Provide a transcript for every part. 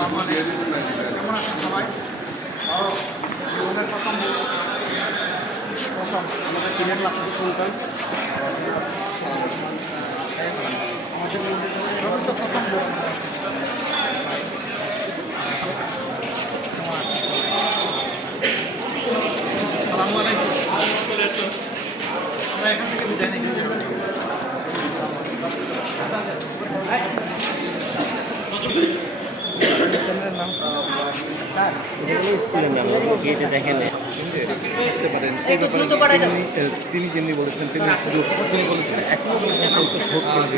কেমন আছেন সবাই? জীবনের প্রথম আমাদের সিনিয়র লাখি সুলতান আমাদের প্রথম আসসালামু আলাইকুম। আমরা এখান থেকে বিদায় নিই। তিনি যিনি বলেছেন তিনি বলেছেন এখনো ভোট কেন্দ্র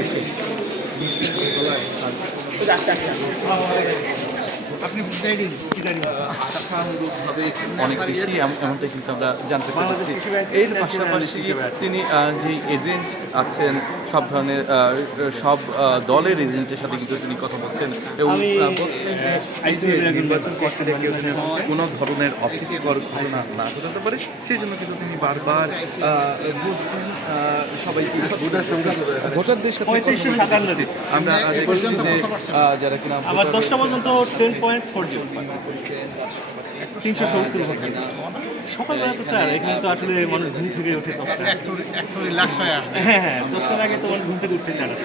আপনি বিদায় দিন। আশানুরূপভাবে অনেক বেশি এমনটা কিন্তু আমরা জানতে পারছি। এর পাশাপাশি তিনি যে এজেন্ট আছেন সব ধরনের সব দলের এজেন্টের সাথে কিন্তু তিনি কথা বলছেন এবং বলছেন যে এই যে নির্বাচন করতে কেউ যেন কোনো ধরনের অপ্রীতিকর ঘটনা না ঘটাতে পারে সেই জন্য কিন্তু তিনি বারবার বলছেন সবাইকে ভোটারদের সাথে আমরা দেখছি যে যারা কিনা আমার 10টা পর্যন্ত 10.40 370 ভোট। সকালবেলা তো স্যার এখানে তো আসলে মানুষ ঘুম থেকে ওঠে 10টা, একটু রিল্যাক্স হয়ে আসবে। হ্যাঁ 10টার আগে তো মানুষ ঘুম থেকে উঠতে চায় না।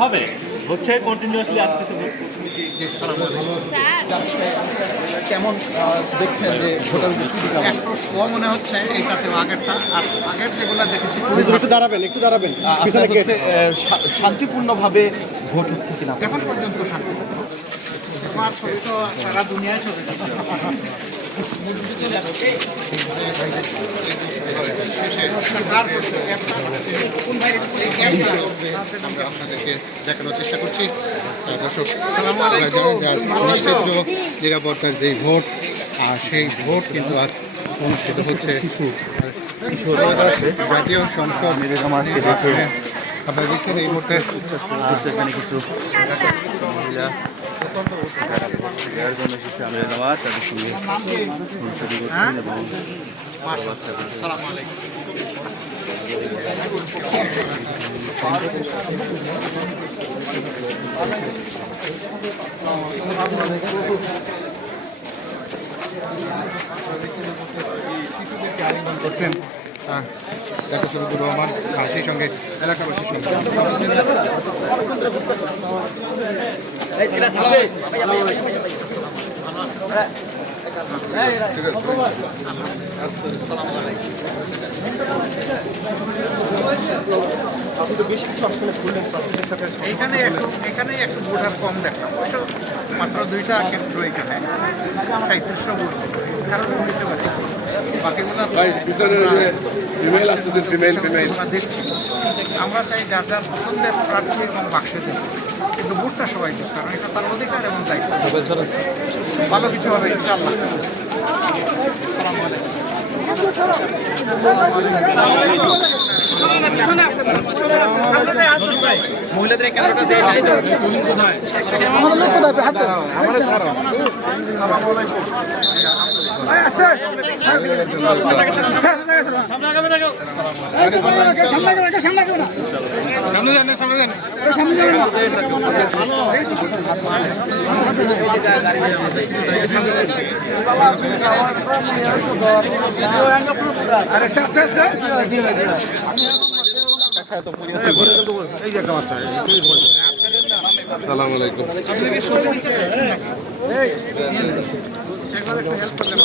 হবে হচ্ছে কন্টিনিউয়াসলি আসতেছে ভোট। কেমন দেখছেন যে ভোটার একটু স্লো মনে হচ্ছে এইটাতে আগেরটা, আর আগের যেগুলো দেখেছি একটু দাঁড়াবেন শান্তিপূর্ণভাবে ভোট হচ্ছে কিনা এখন পর্যন্ত শান্তি। আমার ছবি তো সারা দুনিয়ায় চলে যাচ্ছে। আমরা আপনাদেরকে দেখানোর চেষ্টা করছি। দর্শক নিশ্চিত নিরাপত্তার যেই ভোট, আর সেই ভোট কিন্তু আজ অনুষ্ঠিত হচ্ছে জাতীয় সংসদ। আপনারা দেখছেন এই মুহূর্তে এখানে কিছু মহিলা দেওয়ার জন্য কিছু আমরা নেওয়া তাদের সঙ্গে ছবি করছেন এবং আসসালামু আলাইকুম। করছেন ডাক্তার শরীফুর রহমান, সেই সঙ্গে এলাকাবাসীর সঙ্গে আপনি তো বেশি কিছু আসলে বললেন। এখানে একটু ভোটার কম দেখলাম, অবশ্য মাত্র 2টা কেন্দ্র এখানে 3700 ভোট কারণ হইতে পারে, বাকিগুলো আমরা দেখছি। আমরা চাই যার যার পছন্দের প্রার্থী এবং বাক্সে দেব, কিন্তু ভোটটা সবাই দেব, কারণ এটা তার অধিকার এবং দায়িত্ব। ভালো কিছু হবে ইনশাআল্লাহ। আসসালামু আলাইকুম। মহিলাদের কেন্দ্রটা আসসালামু আলাইকুম। আপনি কি শুনতে চাচ্ছেন? একবার একটু হেল্প করলেন।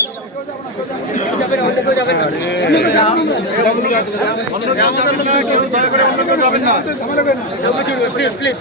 প্লিজ